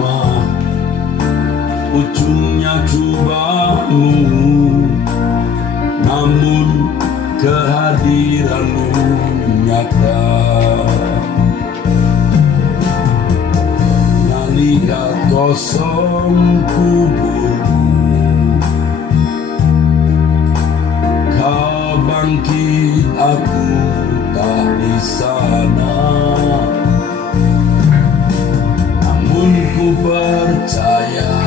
kiamat, ujungnya cobamu, namun kehadiranmu nyata. Lihat kosong kuburmu, kau bangkit, aku tak di sana. Namun ku percaya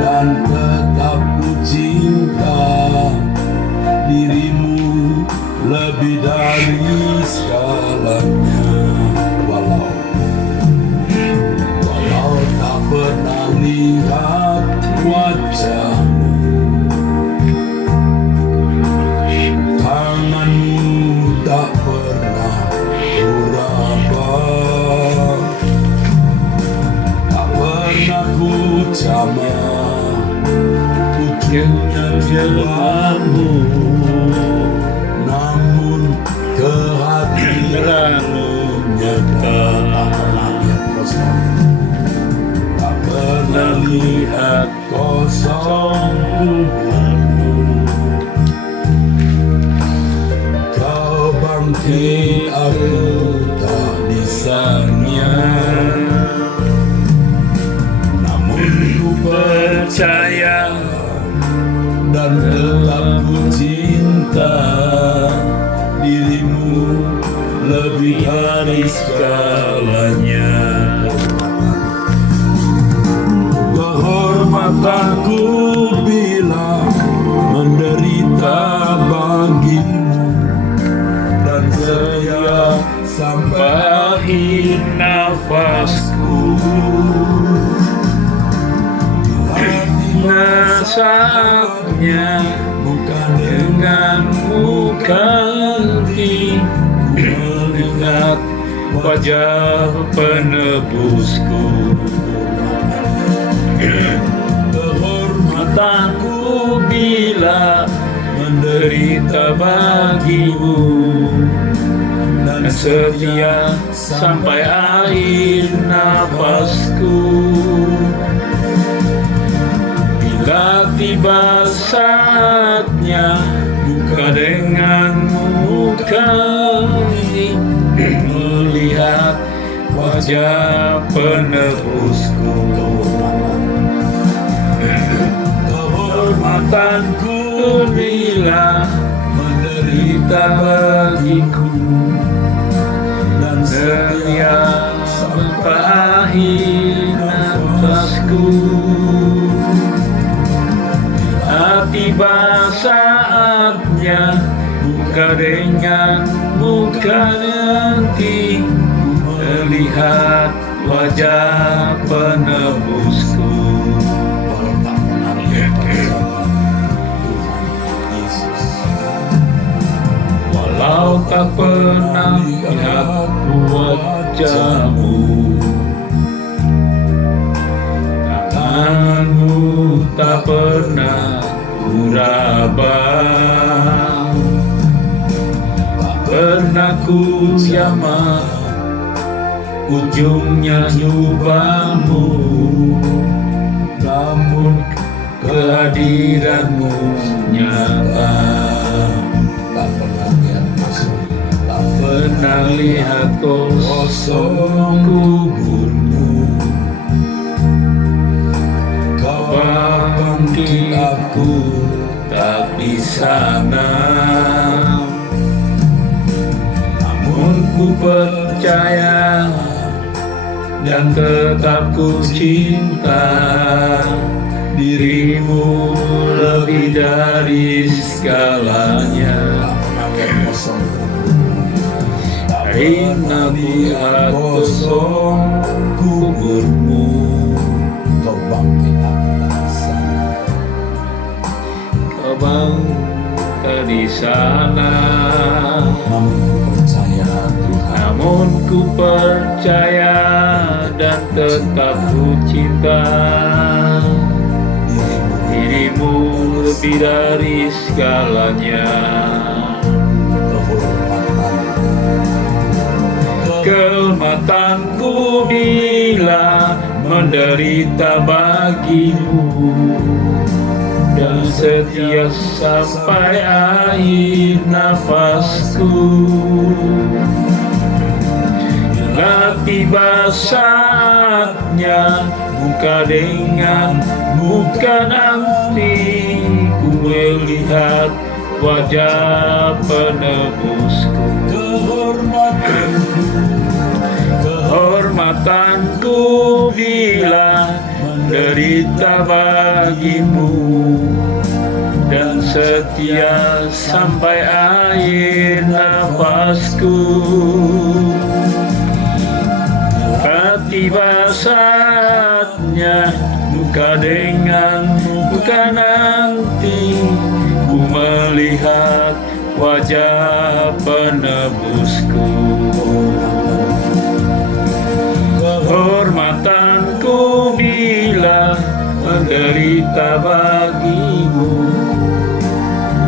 dan tetap ku cinta dirimu lebih dari segalanya. Walau tak pernah lihat wajahmu, tanganmu tak pernah kuraba, tak pernah ku jamah ujungnya jiwamu, namun kehadiranmu nyata. Tak pernah lihat kosong kuburmu, kau bangkit, aku tak di sana. Namun ku percaya dan tetap ku cinta dirimu lebih dari segalanya. Kehormatanku bila menderita bagimu, dan setia sampai akhir nafasku. Bila saatnya bukan denganmu ganti, melihat wajah penebusku. Kehormatanku bila menderita bagimu, dan setia sampai akhir nafasku. Bila tiba saatnya buka denganmu kami, melihat wajah penebusku. Kehormatanku bila menderita bagiku, dan setia sampai akhir nafasku. Tiba saatnya buka denganmu nanti, melihat wajah penebusku. Walau tak pernah lihat wajahmu, tanganmu tak pernah kuraba, tak pernah ku jamah ujungnya jubahmu, namun kehadiranmu nyata. Tak pernah lihat kosong kuburmu, kau bangkit, aku tak di sana. Namun ku percaya dan tetap ku cinta dirimu lebih dari segalanya. Karena lihat kosong kuburmu, kau bangkit di sana. Kau bangkit di sana. Namun ku percaya dan tetap ku cinta dirimu lebih dari segalanya. Kehormatanku bila menderita bagimu dan setia sampai akhir nafasku. Bila tiba saatnya muka dengan muka nanti, ku melihat wajah penebusku. Kehormatanku bila menderita bagimu dan setia sampai akhir nafasku. Tiba saatnya muka dengan muka nanti, ku melihat wajah penebusku. Kehormatanku bila menderita bagimu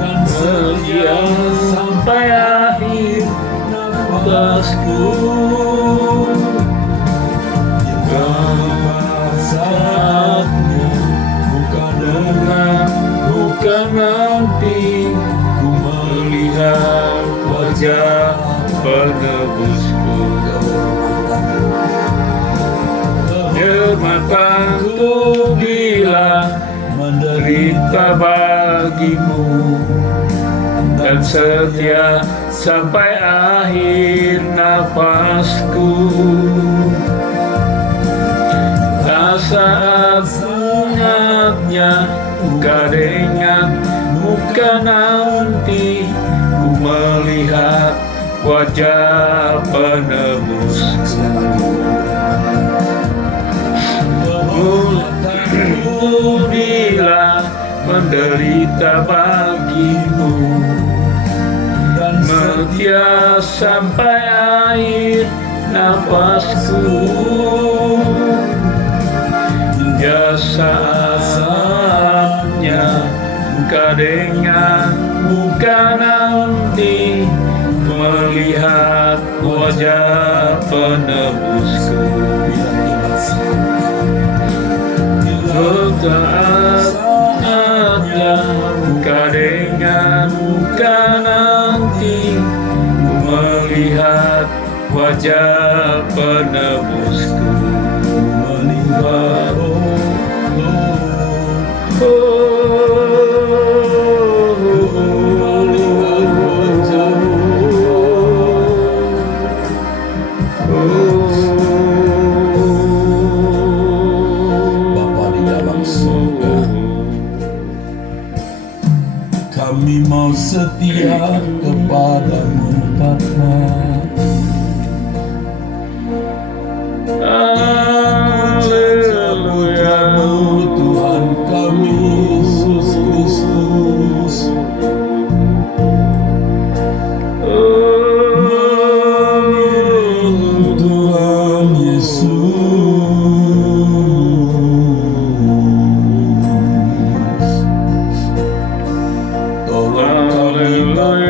dan setia sampai akhir nafasku. Saatnya bukan dengan bukan nanti, ku melihat wajah penebusku. Kehormatanku bila menderita bagimu dan setia sampai akhir nafasku. Saat saatnya muka dengan muka nanti, ku melihat wajah penebusku. Kehormatanku bila menderita bagimu dan setia sampai akhir nafasku. Ya saatnya muka dengan muka nanti, melihat wajah penebusku. Saatnya muka dengan muka nanti, melihat wajah penebusku. Melihat Bapa di dalam surga, kami mau setia kepadamu Bapa. Tuhan kami Yesus Kristus, Tuhan Yesus, tolong kami Bapa,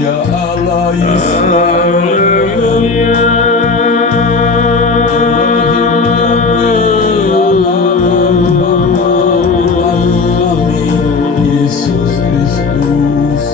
Ya Allah, Yesus Kristus.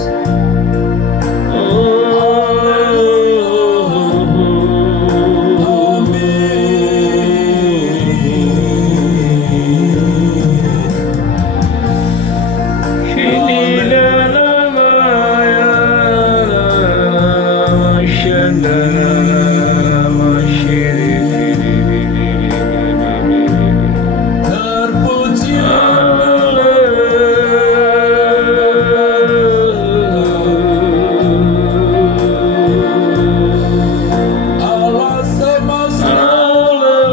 Allah semesta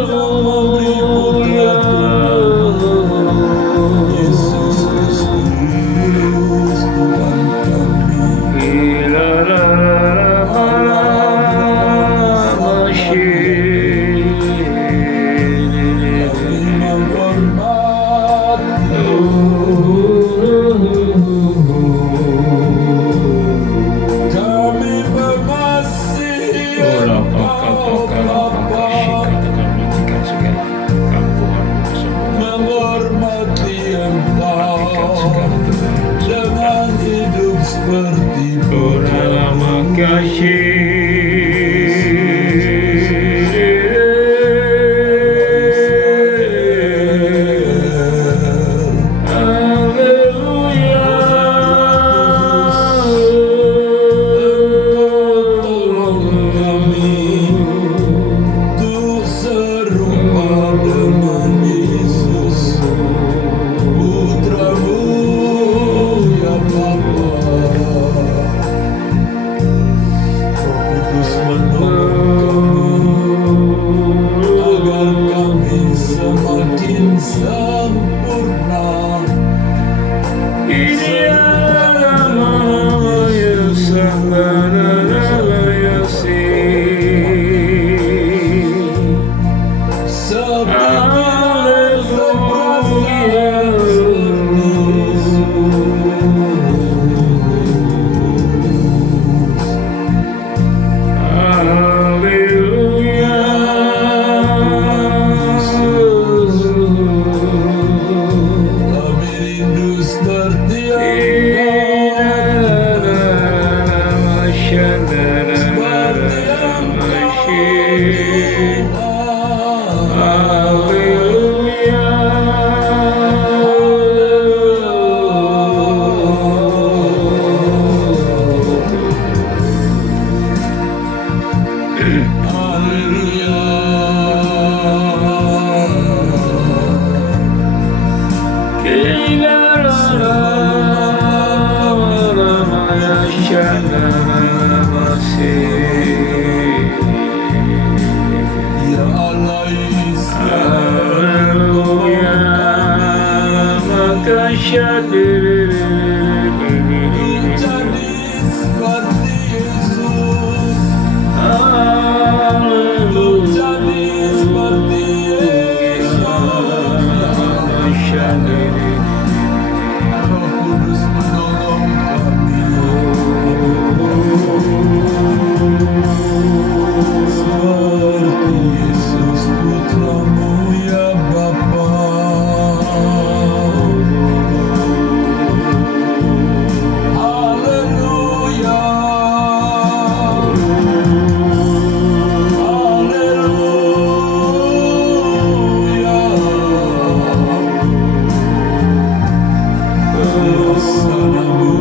memberi putra Tuhan, Yesus Kristus Tuhan kami. Kami menghormat, kami mengasihi Engkau Bapa, menghormati Engkau dengan hidup seperti tolong kami untuk serupa dengan Yesus, Putra-Mu ya Bapa. Roh Kudus menolong kami agar kami semakin sempurna kami rindu seperti Ya Allah, jadi seperti Yesus, jadi seperti Yesus. Roh Kudus menolong kami seperti Yesus, Putra-Mu ya Bapa. Haleluya, haleluya. Hosanamu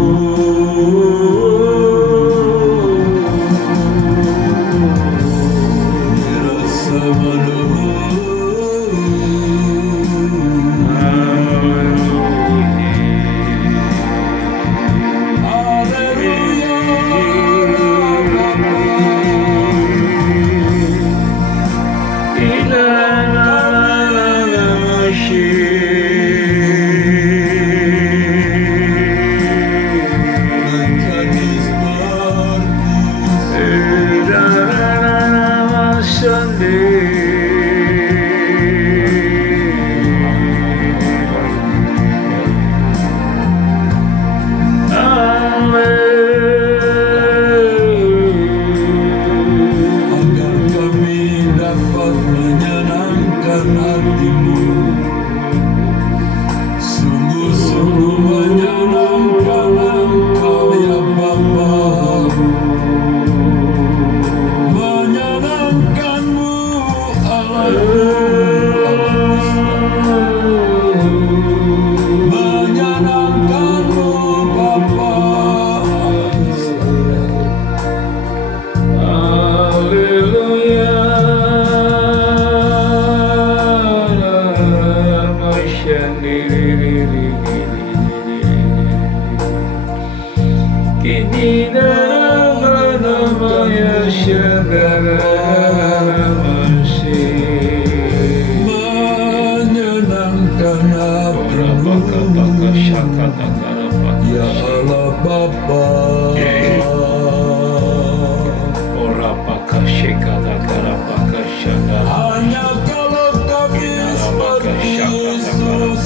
Hanya kalau kami seperti Yesus,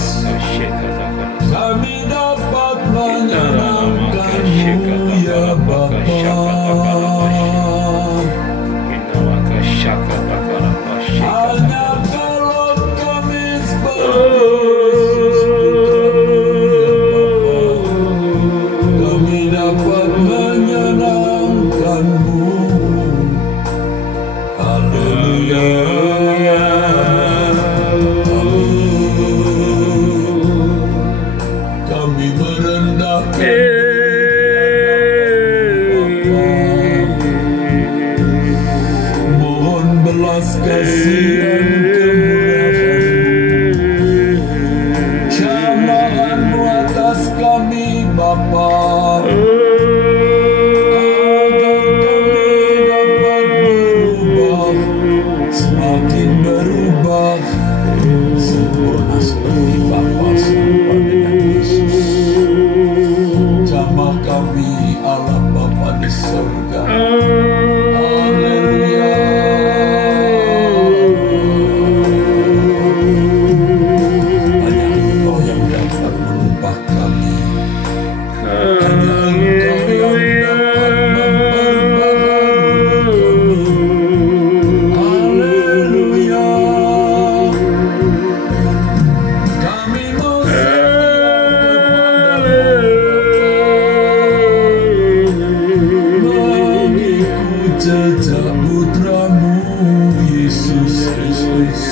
kami dapat menyenangkan-Mu ya Bapa. Hanya kalau kami seperti kami dapat menyenangkan-Mu. Haleluya. Kami merendahkan mohon belas kasihan kemurahan-Mu, jamahan-Mu atas kami Bapa, semakin berubah sempurna seperti Bapa serupa dengan Yesus. Jamah kami Allah Bapa di surga. Haleluya. Hanya Engkau yang dapat mengubah kami. Hanya Engkau yang dapat memperbaharui kami. Haleluya. Kami mau mengikut jejak putra-Mu Yesus Kristus,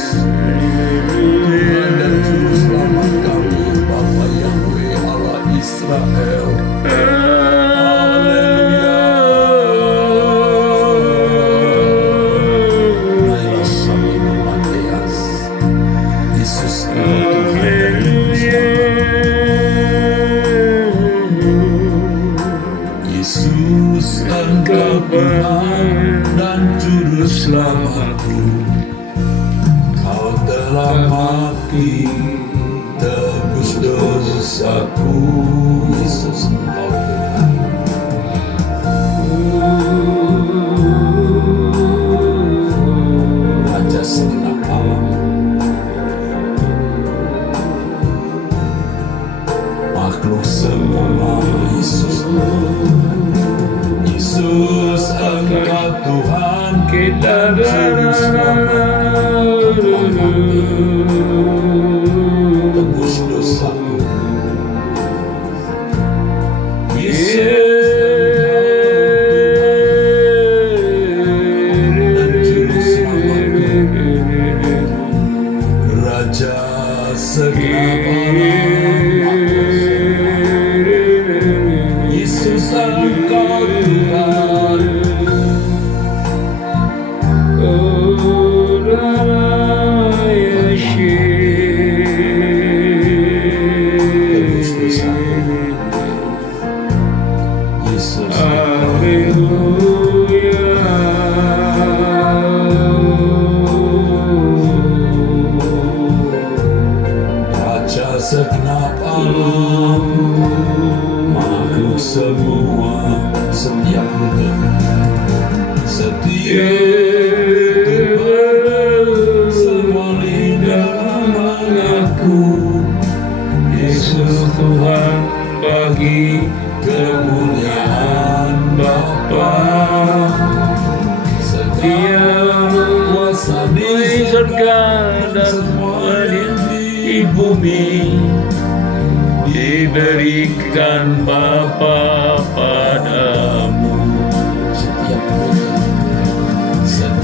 Tuhan dan Juru Selamat kami, Bapa Yahweh Allah Israel. Haleluya. Nailah kami Mateus, Yesus Tuhan dan Juru Yesus Engkau Tuhan dan Juru Selamatku. Kau telah mati tebus dosaku. Yesus Engkau Tuhan. Raja segenap alam, makhluk semua. Yesus Yesus Engkau Tuhan Kita Juru Selamat, tebus dosaku. Yesus dan Juru Selamatku, Raja segenap alam. Yesus Engkau Tuhan. Tebus dosaku. Yesus Raja segenap alam, makhluk semua, setiap lutut setia Tuhan, semua lidah mengaku Yesus Tuhan bagi kemuliaan Bapa. Dia kuasa di surga dan semua di bumi diberikan Bapa padamu.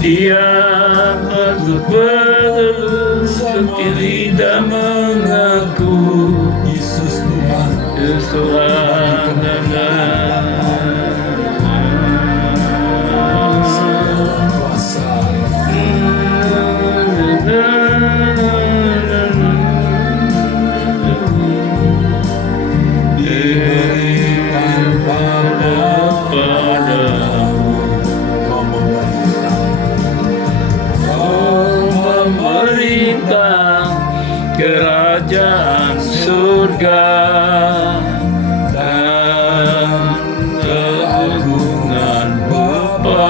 Dia betul-betul sendiri dan mengaku Yesus Tuhan. Yesus Tuhan dengan Segala kuasa diberikan padamu. Kau memerintah kerajaan surga dan keagungan Bapa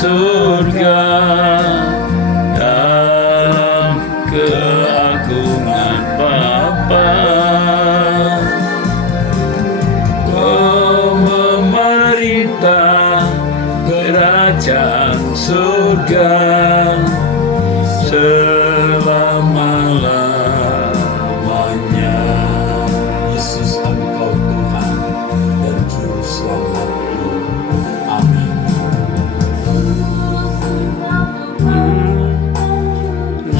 surga dalam keagungan Bapa. Kau memerintah kerajaan surga selama-lamanya. Yesus, Engkau Tuhan dan Juru Selamatku. Amin.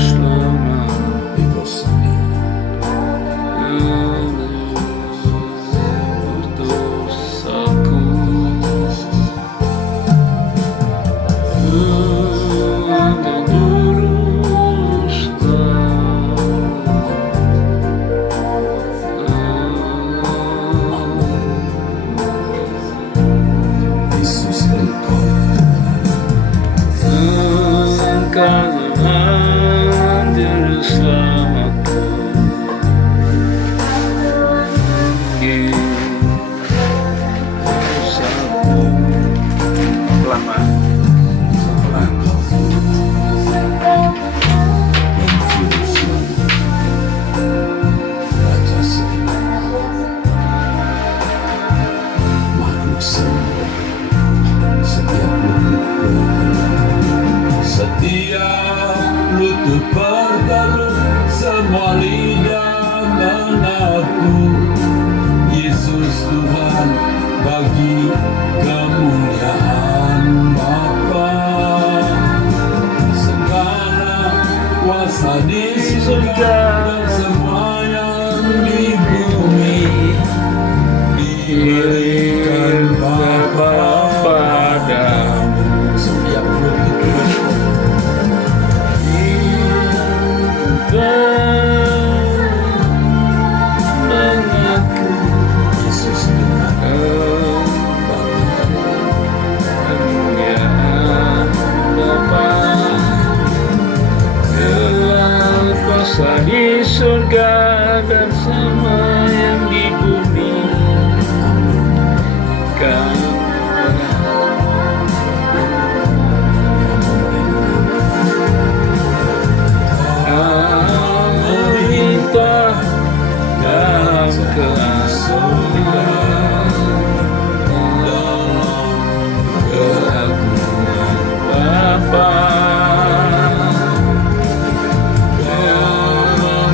Selamat Dikosongi. dosaku, dan Yesus, Engkau Tuhan Juru Selamatku. Dosaku lama Engkau dan Juru Selamat. Raja segala makhluk semua, setiap lutut bertelut, semua lidah mengaku Yesus Tuhan bagi kemuliaan Bapa. Segala kuasa di surga dan semua yang di bumi diberikan Bapa padamu. Setiap lutut mengaku Yesus Tuhan kemuliaan Bapa. Dalam kuasa di surga dan sama yang di bumi, Kau memerintah dalam keagungan Bapa.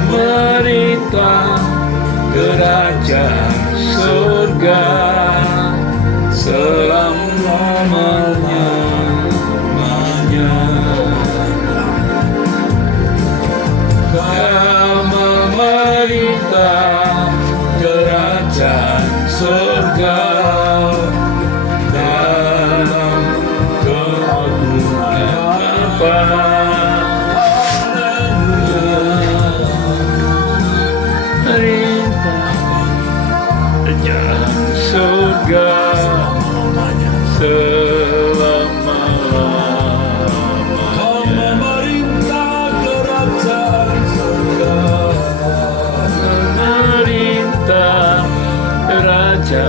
Memerintah kerajaan surga selama-lamanya. Kau memerintah kerajaan surga dalam keagungan Bapa. Perintah kerajaan surga selama-lamanya. Kau memerintah kerajaan surga. Memerintah kerajaan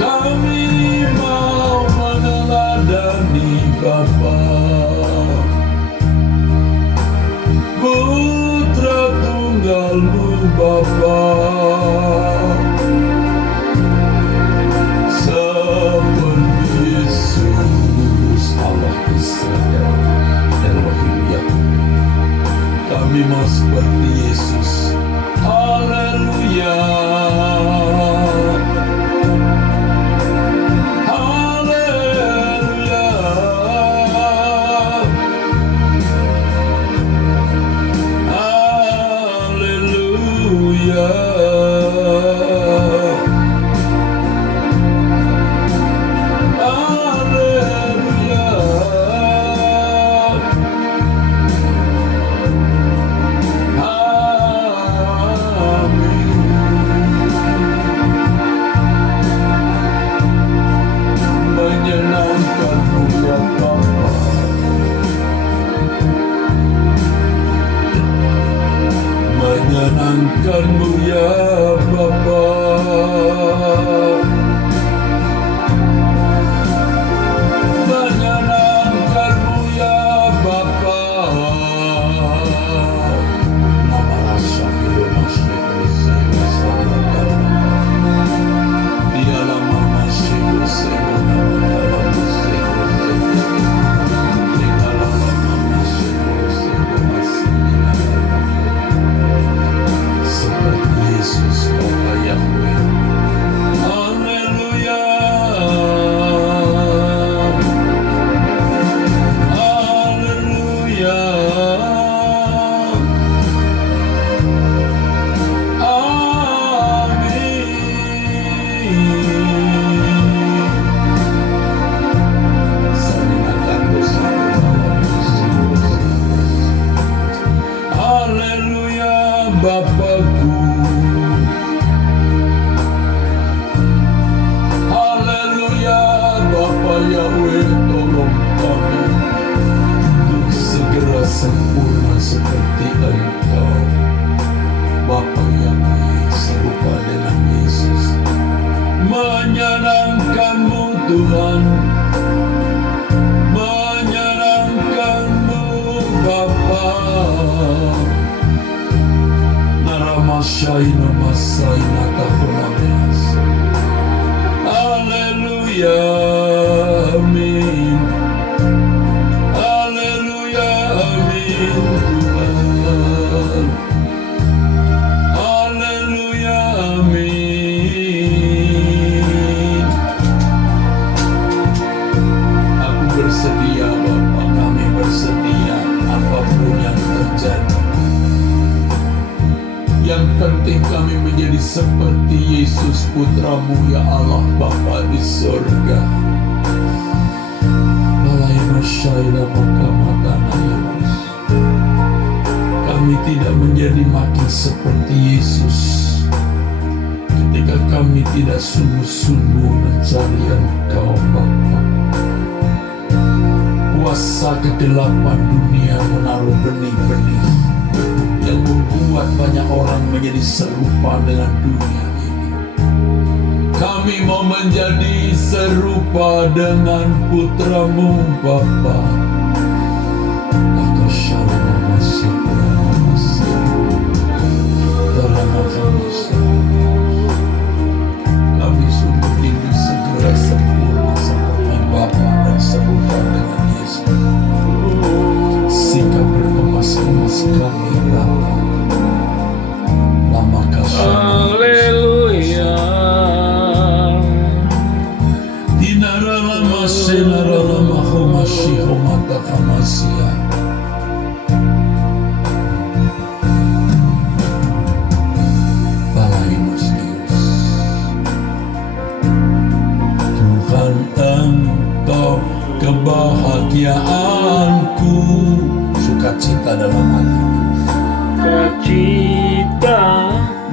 Kami mau meneladani Bapa, Putra Tunggal-Mu Bapa, seperti Yesus Allah Israel, Elohim Yahweh. Kami mau seperti Yesus. Haleluya. Haleluya. Haleluya. Menyenangkanmu ya Bapa, menyenangkanmu ya Bapa, menyenangkanmu ya Bapa. Nama rasa hidup masih bersama. Dialah mama masih bersama. Yesus Bapa Yahweh. Haleluya. Haleluya. Amin. Samingan dosa. Haleluya Bapakku. Yahweh, tolong kami untuk segera sempurna seperti Engkau, Bapa Yahweh, serupa dengan Yesus. Menyenangkan-Mu Tuhan, menyenangkan-Mu Bapa. Naramasyayna masayna tahunameas. Haleluya. Amin. Haleluya. Amin. Tuhan. Haleluya. Amin. Aku bersedia Bapa, kami bersedia apapun yang terjadi. Yang penting kami menjadi seperti Yesus Putra-Mu ya Allah Bapa di surga. Kami tidak menjadi makin seperti Yesus ketika kami tidak sungguh-sungguh mencari Engkau Bapa. Kuasa kegelapan dunia menaruh benih-benih yang membuat banyak orang menjadi serupa dengan dunia ini. Kami mau menjadi serupa dengan Putra-Mu Bapa. Kami sungguh ingin segera sempurna seperti Bapa dan serupa dengan Yesus. Sikap berkemas-kemas kami Bapa. Lama kasih. Haleluya. Dinarala senarala mahomashi homata kamasia. Balaimus Deus. Tuhan Engkau kebahagiaanku, sukacita dalam hatiku, Sukacita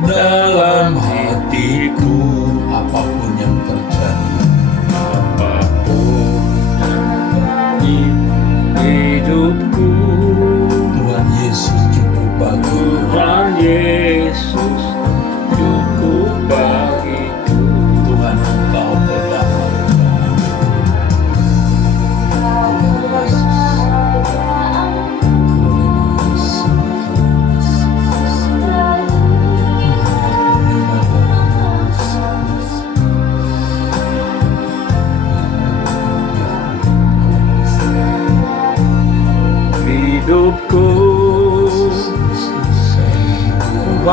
dalam hatiku, apapun yang terjadi, apapun di hidupku, Tuhan Yesus cukup bagiku. Tuhan Yesus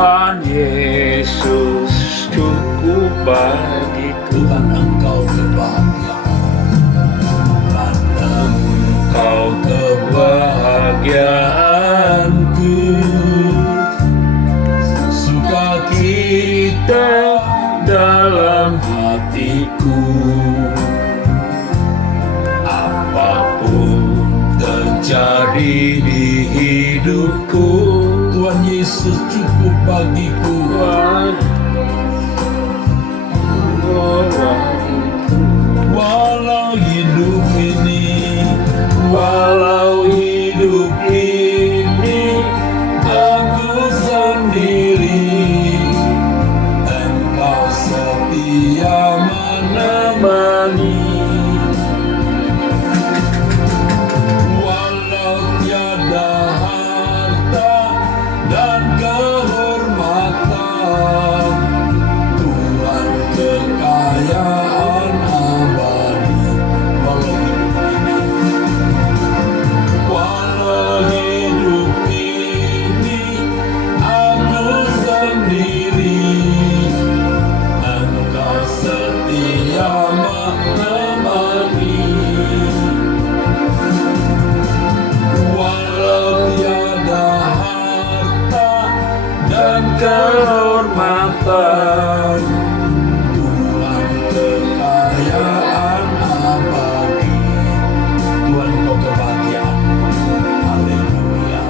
Tuhan Yesus cukup bagiku. Tuhan Engkau kebahagiaan, Engkau kebahagiaanku, sukacita dalam hatiku. Apapun terjadi di hidupku, Tuhan Yesus cukup bagiku. Walau hidup ini, Walau hidup ini aku sendiri, Engkau setia menemani. Walau tiada harta dan kehormatan, Tuhan kekayaan abadi. Walau hidup ini aku sendiri, Engkau setia menemani. Walau tiada harta dan kehormatan, Tuhan kekayaan abadi. Tuhan Engkau kebahagiaan. Haleluya.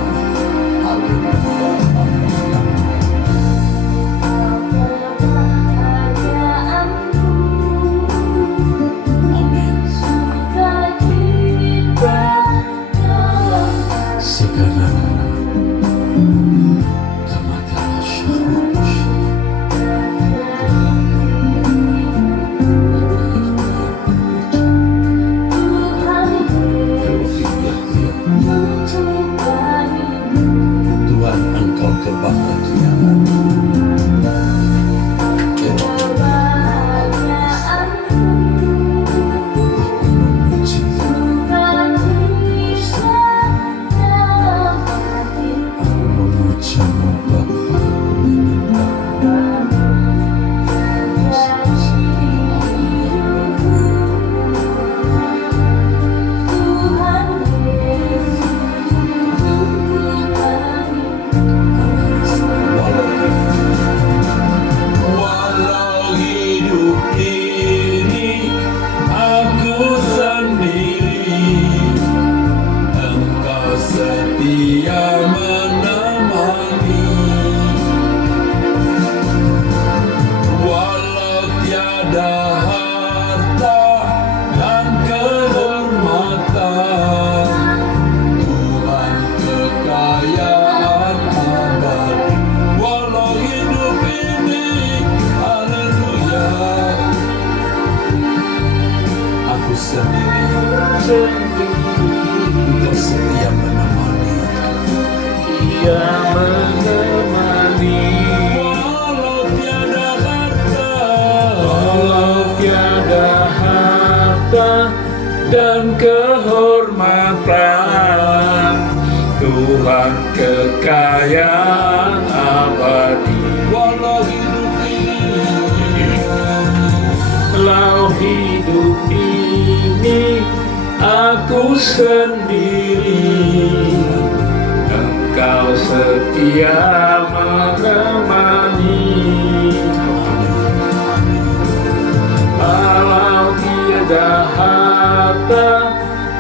Haleluya. Amin. Sekarang kematian syahud. Tuhan Engkau kebahagiaan. Aku memuji, aku memujimu Bapa, aku walau hidup ini aku sendiri, Engkau setia menemani. Walau tiada harta dan kehormatan, Tuhan kekayaan abadi. Walau hidup ini, haleluya, aku sendiri, Engkau setia menemani. Dia menemani. Walau tiada harta, Walau tiada harta dan kehormatan, Tuhan kekayaan abadi. walau hidup ini, Walau hidup ini aku sendiri, Engkau setia menemani. Walau tiada harta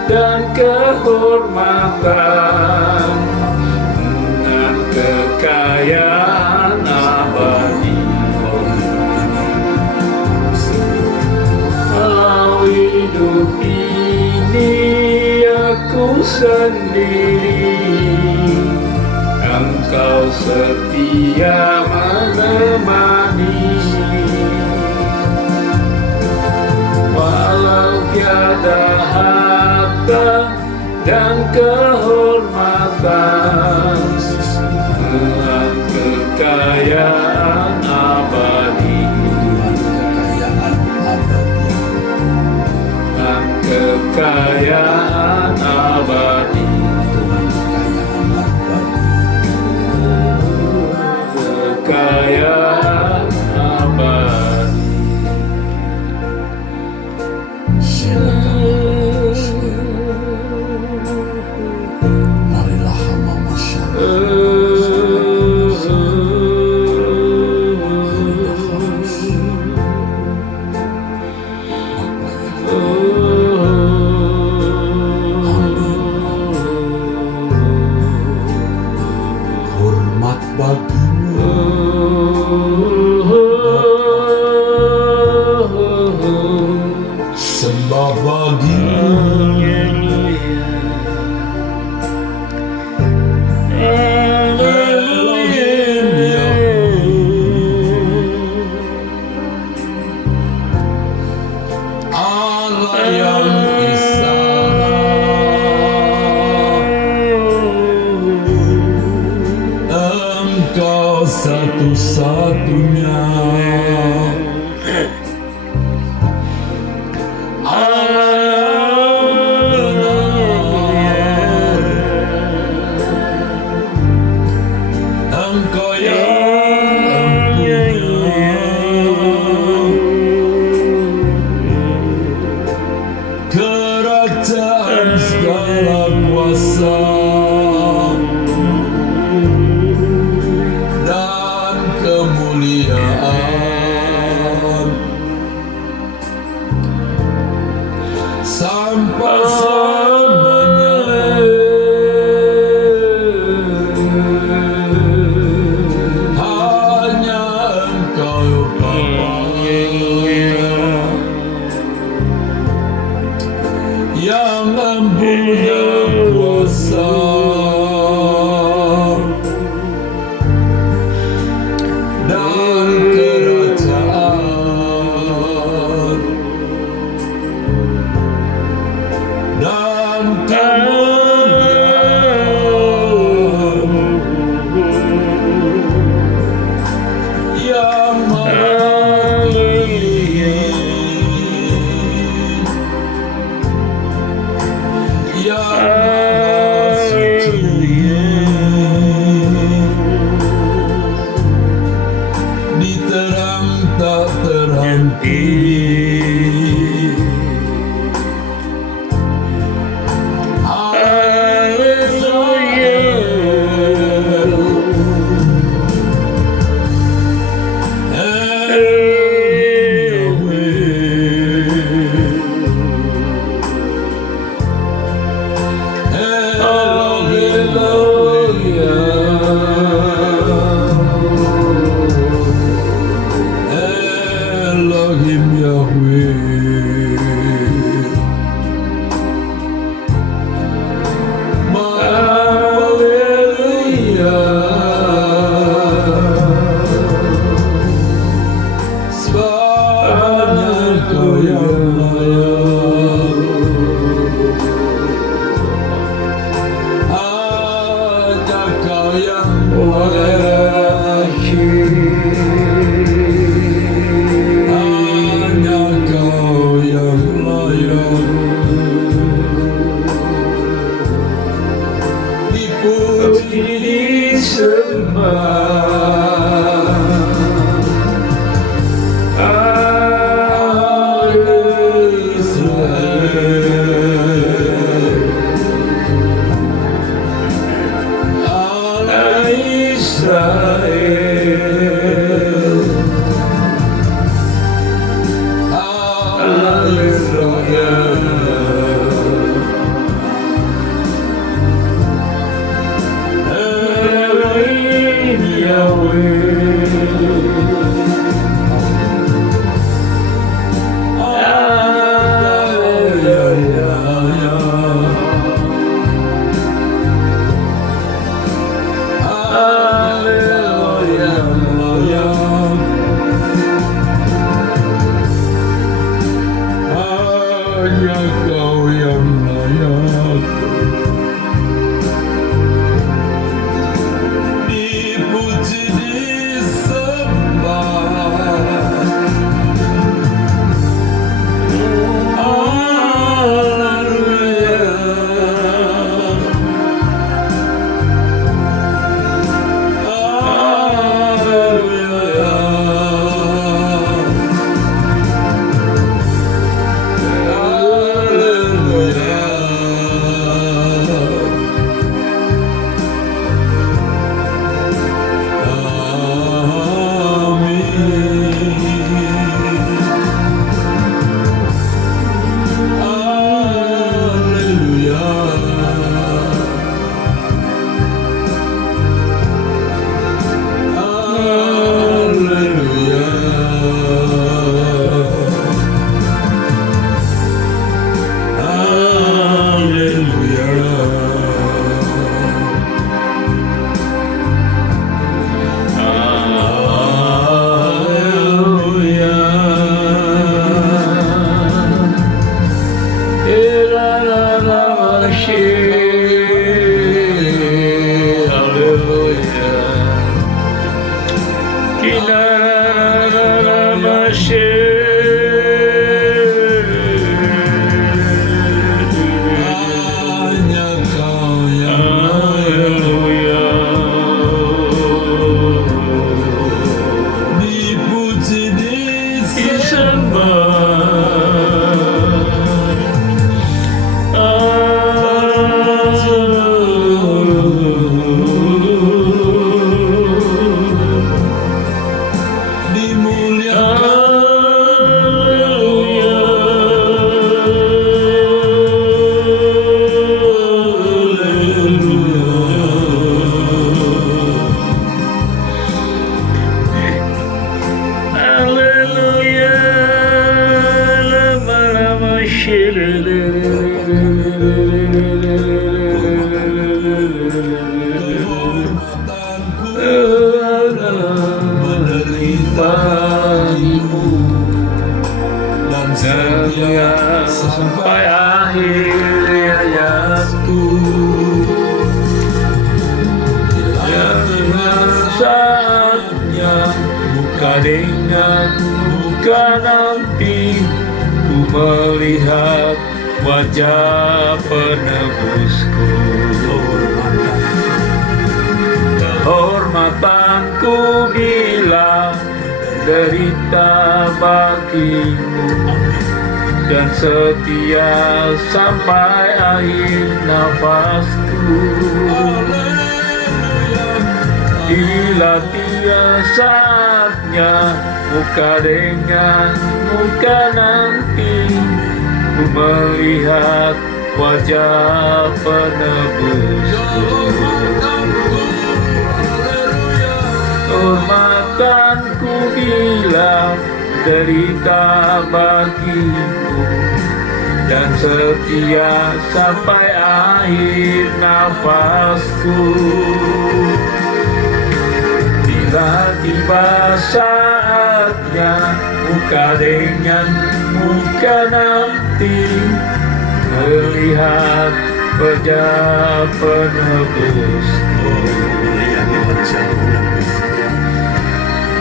dan kehormatan, dengan kekayaan abadi. Walau hidup ini aku sendiri, Engkau setia menemani. Walau tiada harta dan kehormatan, dengan kekayaan abadi. Kekayaan abadi. yang abadi. Silakan marilah hamba masyarakat hormat bagimu sembah bagimu Elohim Yahweh Allah yang Esa Engkau satu-satunya Engkau yang kerajaan segala kuasa dan kemuliaan sampai selamanya. Hanya Engkau Bapa yang mempunyai kuasa dan kerajaan dan kemuliaan yang maha tinggi, yang maha suci, diterang tak terhenti. Elohim Yahweh Hanya Kau yang dipuji menerimaimu dan setia sampai akhir hayatku. Dengan saatnya muka dengan muka nanti ku melihat wajah penebusku. Kehormatanku bila derita bagimu dan setia sampai akhir nafasku. Bila tiada saatnya muka dengan muka nanti ku melihat wajah penebusku. Hormatanku bila derita bagimu dan setia sampai akhir nafasku. Bila tiba saatnya muka dengan muka nanti melihat wajah penebusku.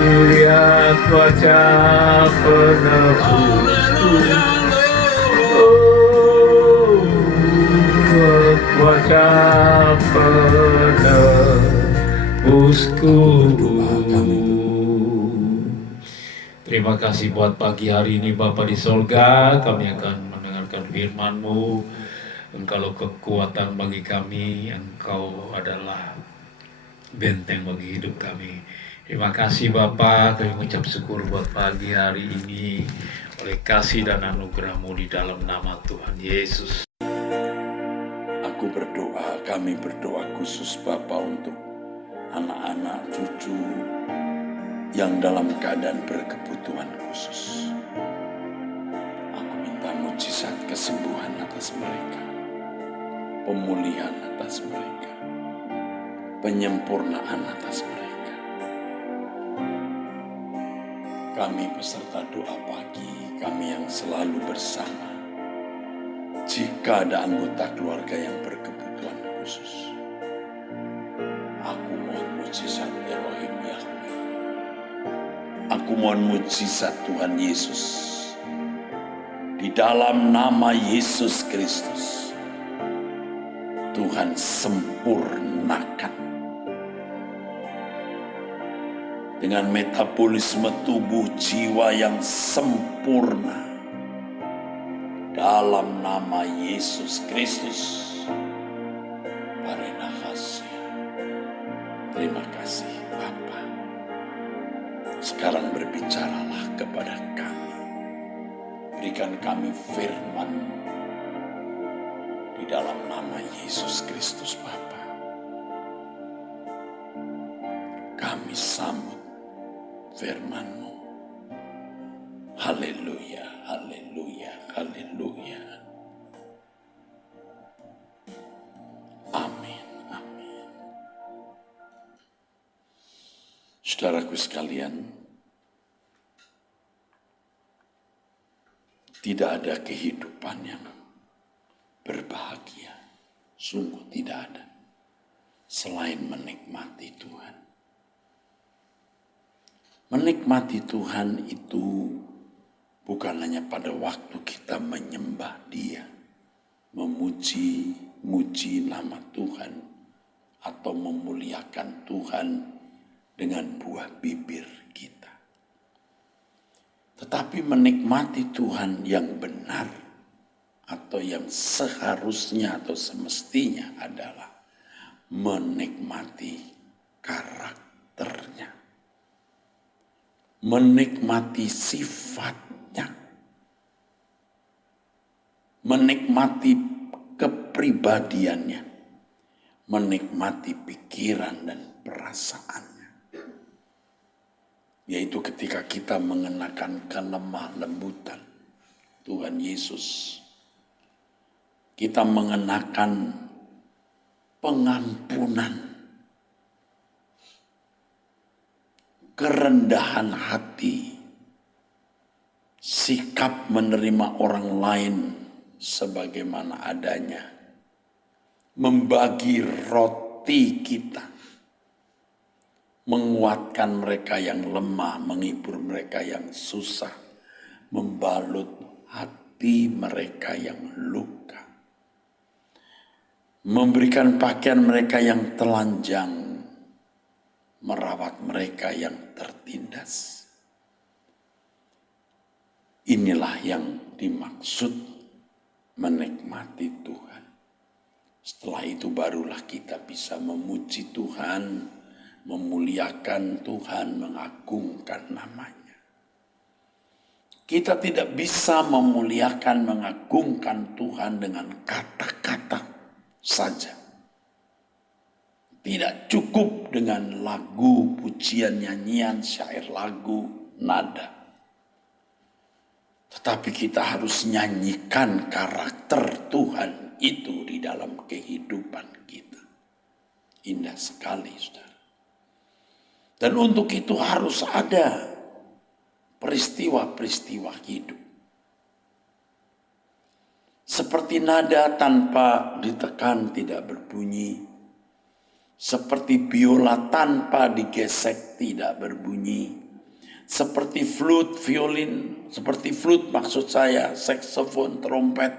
Melihat wajah penebusku. Oh, wajah penebusku. Terima kasih buat pagi hari ini Bapa di sorga. Kami akan mendengarkan firman-Mu. Engkau kekuatan bagi kami, Engkau adalah benteng bagi hidup kami. Terima kasih Bapa, kami mengucap syukur buat pagi hari ini oleh kasih dan anugerah-Mu di dalam nama Tuhan Yesus. Aku berdoa, kami berdoa khusus Bapa untuk anak-anak, cucu yang dalam keadaan berkebutuhan khusus. Aku minta mujizat kesembuhan atas mereka, pemulihan atas mereka, penyempurnaan atas mereka. Kami peserta doa pagi, kami yang selalu bersama. Jika ada anggota keluarga yang berkebutuhan khusus, aku mohon mujizat Elohim Yahweh. Aku mohon mujizat Tuhan Yesus. Di dalam nama Yesus Kristus, Tuhan sempurnakan. Dengan metabolisme tubuh jiwa yang sempurna. Dalam nama Yesus Kristus. Parenakasya. Terima kasih Bapa. Sekarang berbicaralah kepada kami. Berikan kami firman-Mu. Di dalam nama Yesus Kristus Bapa. Kami sambut firman-Mu. Haleluya, haleluya, haleluya. Amin, amin. Saudaraku sekalian, tidak ada kehidupan yang berbahagia. Sungguh tidak ada. Selain menikmati Tuhan. Menikmati Tuhan itu bukan hanya pada waktu kita menyembah Dia, memuji nama Tuhan, atau memuliakan Tuhan dengan buah bibir kita. Tetapi menikmati Tuhan yang benar atau yang seharusnya atau semestinya adalah menikmati karakternya, menikmati sifatnya, menikmati kepribadiannya, menikmati pikiran dan perasaannya. Yaitu ketika kita mengenakan kelemah lembutan Tuhan Yesus, kita mengenakan pengampunan, kerendahan hati, sikap menerima orang lain sebagaimana adanya, membagi roti kita, menguatkan mereka yang lemah, menghibur mereka yang susah, membalut hati mereka yang luka, memberikan pakaian mereka yang telanjang, merawat mereka yang tertindas. Inilah yang dimaksud menikmati Tuhan. Setelah itu barulah kita bisa memuji Tuhan, memuliakan Tuhan, mengagungkan namanya. Kita tidak bisa memuliakan, mengagungkan Tuhan dengan kata-kata saja. Tidak cukup dengan lagu, pujian, nyanyian, syair lagu, nada. Tetapi kita harus nyanyikan karakter Tuhan itu di dalam kehidupan kita. Indah sekali, saudara. Dan untuk itu harus ada peristiwa-peristiwa hidup. Seperti nada tanpa ditekan tidak berbunyi. Seperti biola tanpa digesek tidak berbunyi. Seperti flute, violin, seperti flute maksud saya, saksofon, trompet,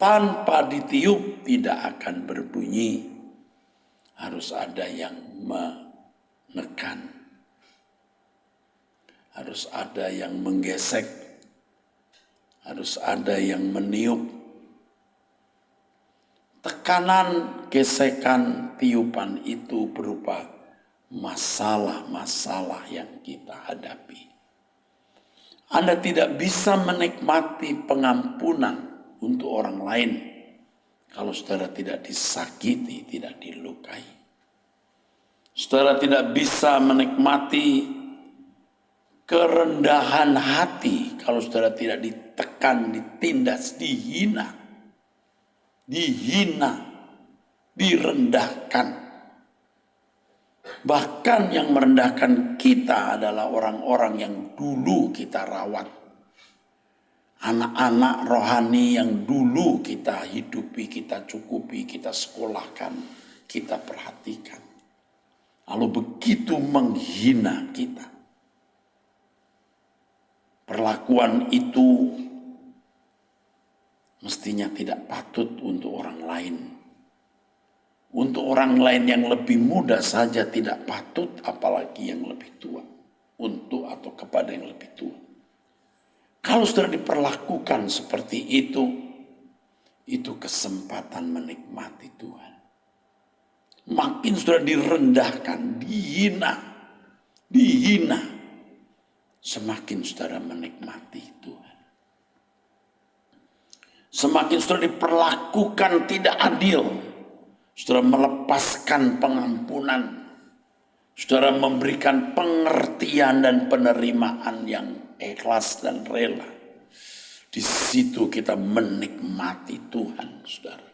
tanpa ditiup tidak akan berbunyi. Harus ada yang menekan. Harus ada yang menggesek. Harus ada yang meniup. Tekanan, gesekan, tiupan itu berupa masalah-masalah yang kita hadapi. Anda tidak bisa menikmati pengampunan untuk orang lain kalau saudara tidak disakiti, tidak dilukai. Saudara tidak bisa menikmati kerendahan hati kalau saudara tidak ditekan, ditindas, dihina, direndahkan. Bahkan yang merendahkan kita adalah orang-orang yang dulu kita rawat. Anak-anak rohani yang dulu kita hidupi, kita cukupi, kita sekolahkan, kita perhatikan. Lalu begitu menghina kita. Perlakuan itu mestinya tidak patut untuk orang lain. Untuk orang lain yang lebih muda saja tidak patut, apalagi yang lebih tua. Untuk atau kepada yang lebih tua. Kalau sudah diperlakukan seperti itu kesempatan menikmati Tuhan. Makin sudah direndahkan, dihina, semakin saudara menikmati Tuhan. Semakin saudara diperlakukan tidak adil, saudara melepaskan pengampunan, saudara memberikan pengertian dan penerimaan yang ikhlas dan rela. Di situ kita menikmati Tuhan, saudara.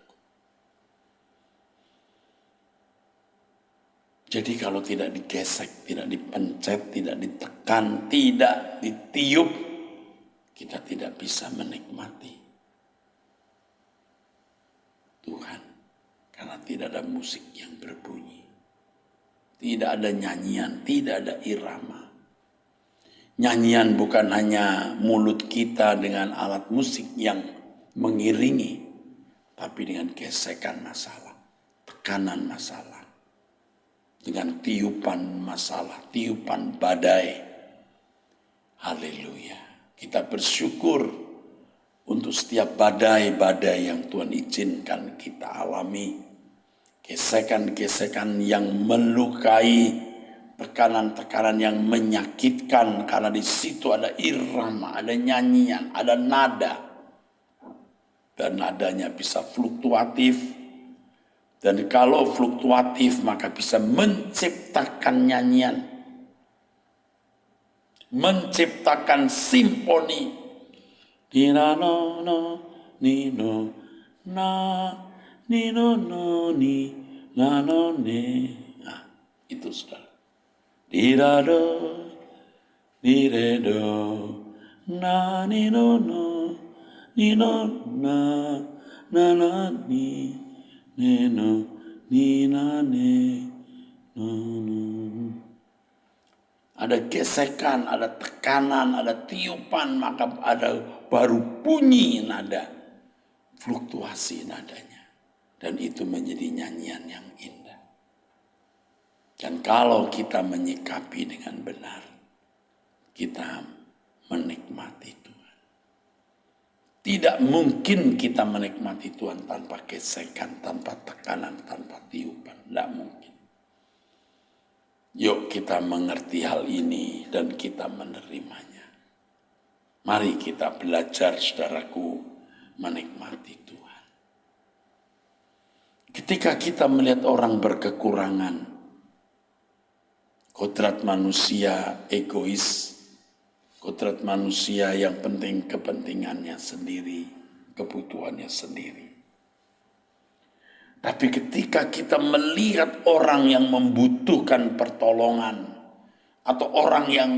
Jadi kalau tidak digesek, tidak dipencet, tidak ditekan, tidak ditiup, kita tidak bisa menikmati Tuhan. Karena tidak ada musik yang berbunyi. Tidak ada nyanyian, tidak ada irama. Nyanyian bukan hanya mulut kita dengan alat musik yang mengiringi, tapi dengan gesekan masalah, tekanan masalah, dengan tiupan masalah, tiupan badai. Haleluya. Kita bersyukur untuk setiap badai-badai yang Tuhan izinkan kita alami. Gesekan-gesekan yang melukai, tekanan-tekanan yang menyakitkan, karena di situ ada irama, ada nyanyian, ada nada. Dan nadanya bisa fluktuatif. Dan kalau fluktuatif maka bisa menciptakan nyanyian. Menciptakan simfoni. Nino no nino na nino no ni na no ne. Nah, itu saudara. Dirado diredo na nino no nino na na na ni neno ni na ne no no. Ada gesekan, ada tekanan, ada tiupan, maka ada baru bunyi nada, fluktuasi nadanya. Dan itu menjadi nyanyian yang indah. Dan kalau kita menyikapi dengan benar, kita menikmati Tuhan. Tidak mungkin kita menikmati Tuhan tanpa gesekan, tanpa tekanan, tanpa tiupan. Tidak mungkin. Yuk kita mengerti hal ini dan kita menerimanya. Mari kita belajar, saudaraku, menikmati Tuhan. Ketika kita melihat orang berkekurangan, kodrat manusia egois, kodrat manusia yang penting kepentingannya sendiri, kebutuhannya sendiri. Tapi ketika kita melihat orang yang membutuhkan pertolongan atau orang yang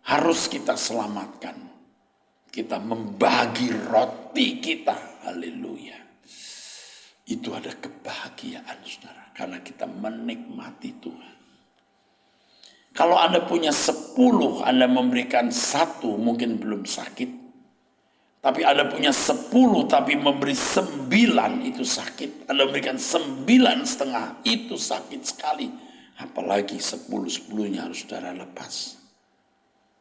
harus kita selamatkan, kita membagi roti kita, haleluya. Itu ada kebahagiaan, saudara, karena kita menikmati Tuhan. Kalau Anda punya 10, Anda memberikan 1, mungkin belum sakit. Tapi Anda punya 10, tapi memberi 9, itu sakit. Anda memberikan 9,5, itu sakit sekali. Apalagi 10-10-nya harus saudara lepas.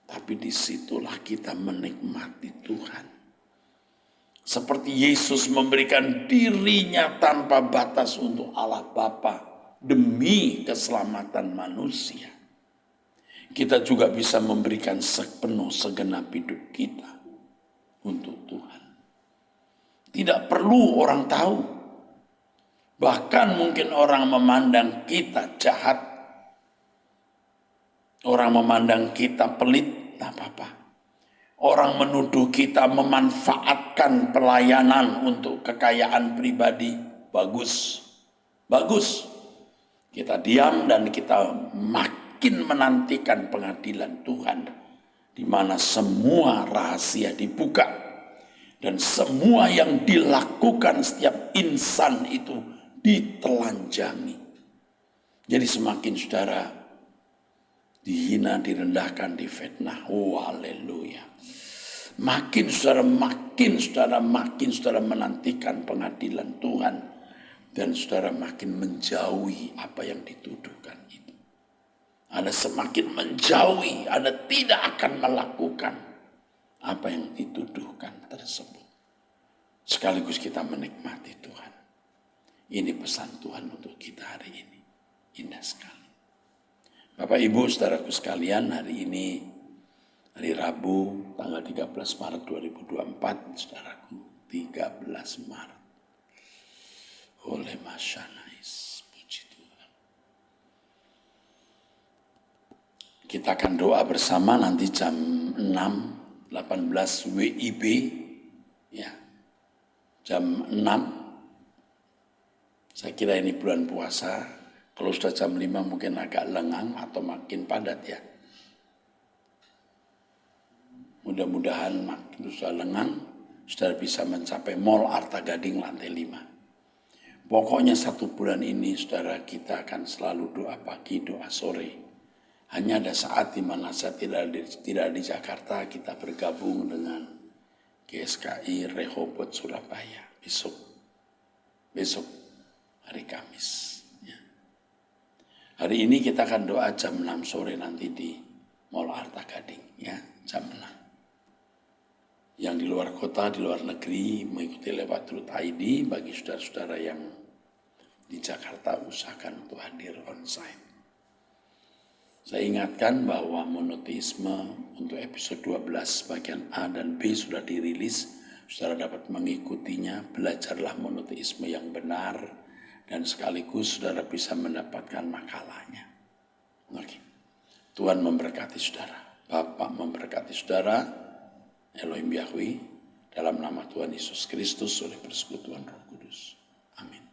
Tapi disitulah kita menikmati Tuhan. Seperti Yesus memberikan dirinya tanpa batas untuk Allah Bapa demi keselamatan manusia. Kita juga bisa memberikan sepenuh segenap hidup kita untuk Tuhan. Tidak perlu orang tahu. Bahkan mungkin orang memandang kita jahat. Orang memandang kita pelit, tak apa-apa. Orang menuduh kita memanfaatkan pelayanan untuk kekayaan pribadi. Bagus. Bagus. Kita diam dan kita makin menantikan pengadilan Tuhan, di mana semua rahasia dibuka dan semua yang dilakukan setiap insan itu ditelanjangi. Jadi semakin saudara dihina, direndahkan, difitnah, oh haleluya. Makin saudara menantikan pengadilan Tuhan dan saudara makin menjauhi apa yang dituduhkan itu. Anda semakin menjauhi, Anda tidak akan melakukan apa yang dituduhkan tersebut. Sekaligus kita menikmati Tuhan. Ini pesan Tuhan untuk kita hari ini. Indah sekali. Bapak Ibu saudaraku sekalian, hari ini hari Rabu tanggal 13 Maret 2024, saudaraku, 13 Maret. Oleh Masyanais, puji Tuhan. Kita akan doa bersama nanti jam 6, 18 WIB, ya, jam 6. Saya kira ini bulan puasa, kalau sudah jam 5 mungkin agak lengang atau makin padat ya. Mudah-mudahan makin sudah lengang, sudah bisa mencapai Mall Arta Gading lantai 5. Pokoknya 1 bulan ini saudara kita akan selalu doa pagi, doa sore. Hanya ada saat di mana saya tidak di Jakarta, kita bergabung dengan GSKI Rehoboth Surabaya besok hari Kamis. Ya. Hari ini kita akan doa jam 6 sore nanti di Mall Arta Gading, ya, jam 6. Yang di luar kota, di luar negeri mengikuti lewat Truth ID. Bagi saudara-saudara yang di Jakarta usahakan untuk hadir onsite. Saya ingatkan bahwa monoteisme untuk episode 12 bagian A dan B sudah dirilis. Saudara dapat mengikutinya, belajarlah monoteisme yang benar, dan sekaligus saudara bisa mendapatkan makalahnya. Oke. Tuhan memberkati saudara. Bapa memberkati saudara. Elohim Yahweh, dalam nama Tuhan Yesus Kristus oleh persekutuan Roh Kudus. Amin.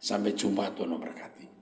Sampai jumpa, Tuhan memberkati.